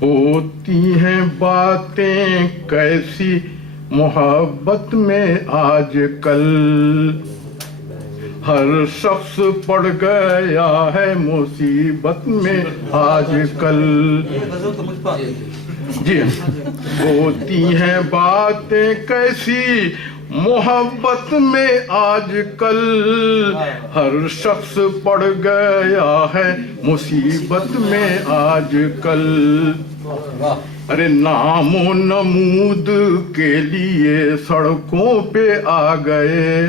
ہوتی ہیں باتیں کیسی محبت میں آج کل، ہر شخص پڑ گیا ہے مصیبت میں آج کل. جی ہوتی ہیں باتیں کیسی محبت میں آج کل، ہر شخص پڑ گیا ہے مصیبت میں آج کل. ارے نام و نمود کے لیے سڑکوں پہ آ گئے،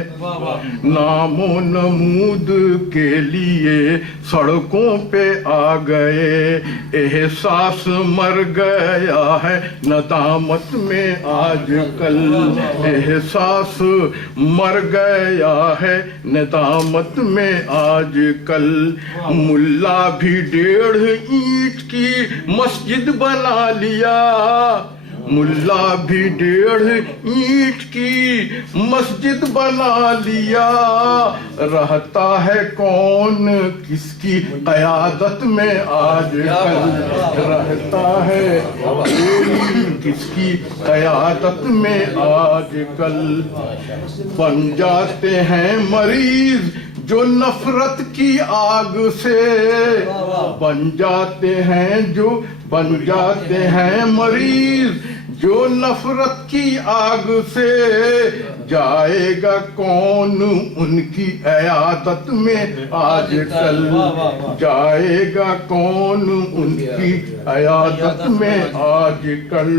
نام و نمود کے لیے سڑکوں پہ آ گئے، احساس مر گیا ہے ندامت میں آج کل، احساس مر گیا ہے ندامت میں آج کل. ملا بھی 1.5 اینٹ کی مسجد بنا لیا، ملا بھی 1.5 اینٹ کی مسجد بنا لیا، رہتا ہے کون کس کی قیادت میں آج کل، رہتا ہے کون کس کی قیادت میں آج کل. بن جاتے ہیں مریض جو نفرت کی آگ سے، بن جاتے ہیں مریض جو نفرت کی آگ سے، جائے گا کون ان کی عیادت میں آج کل، جائے گا کون ان کی عیادت میں آج کل.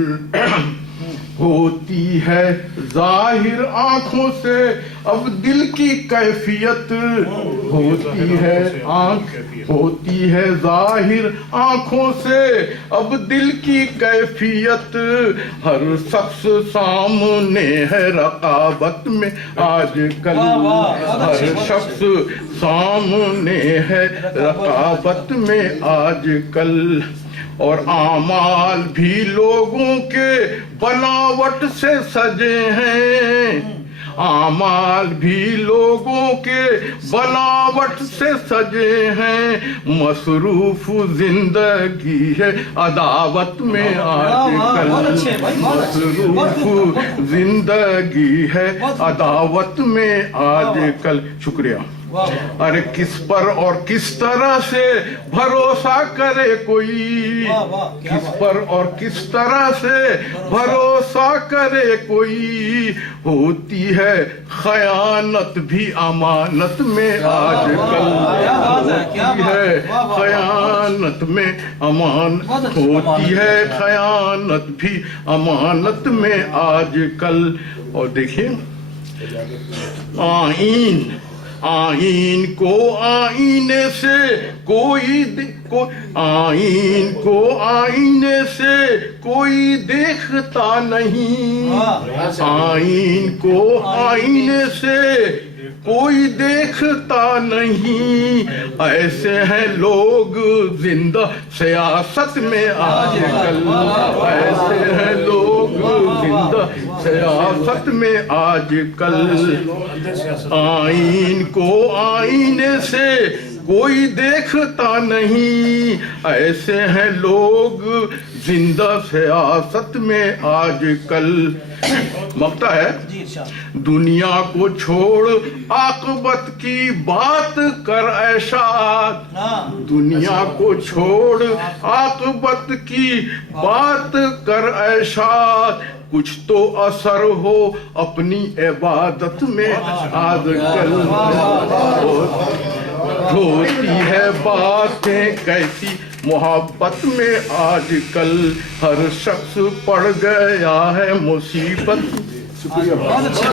ہوتی ہے ظاہر آنکھوں سے اب دل کی کیفیت، ہوتی ہے ظاہر آنکھوں سے اب دل کی کیفیت، ہر شخص سامنے ہے رقابت میں آج کل، ہر شخص سامنے ہے رقابت میں آج کل. اور اعمال بھی لوگوں کے بناوٹ سے سجے ہیں، اعمال بھی لوگوں کے بناوٹ سے سجے ہیں، مصروف زندگی ہے عداوت میں آج کل، مصروف زندگی ہے عداوت میں آج کل. شکریہ. ارے کس پر اور کس طرح سے بھروسہ کرے کوئی، کس پر اور کس طرح سے بھروسہ کرے کوئی، ہوتی ہے خیانت بھی امانت میں آج کل، ہوتی ہے خیانت میں امانت، ہوتی ہے خیانت بھی امانت میں آج کل. اور دیکھیے آئین کو آئینے سے آئین کو آئینے سے کوئی دیکھتا نہیں، آئین کو آئینے سے کوئی دیکھتا نہیں، ایسے ہیں لوگ زندہ سیاست میں آج کل، ایسے ہیں لوگ زندہ سیاست میں آج کل. آئین کو آئینے سے کوئی دیکھتا نہیں، ایسے ہیں لوگ زندہ سیاست میں آج کل. مقطع ہے. دنیا کو چھوڑ عاقبت کی بات کر اے شاد، دنیا کو چھوڑ عاقبت کی بات کر اے شاد، کچھ تو اثر ہو اپنی عبادت میں آج کل. ہوتی ہے باتیں کیسی محبت میں آج کل، ہر شخص پڑ گیا ہے مصیبت. شکریہ.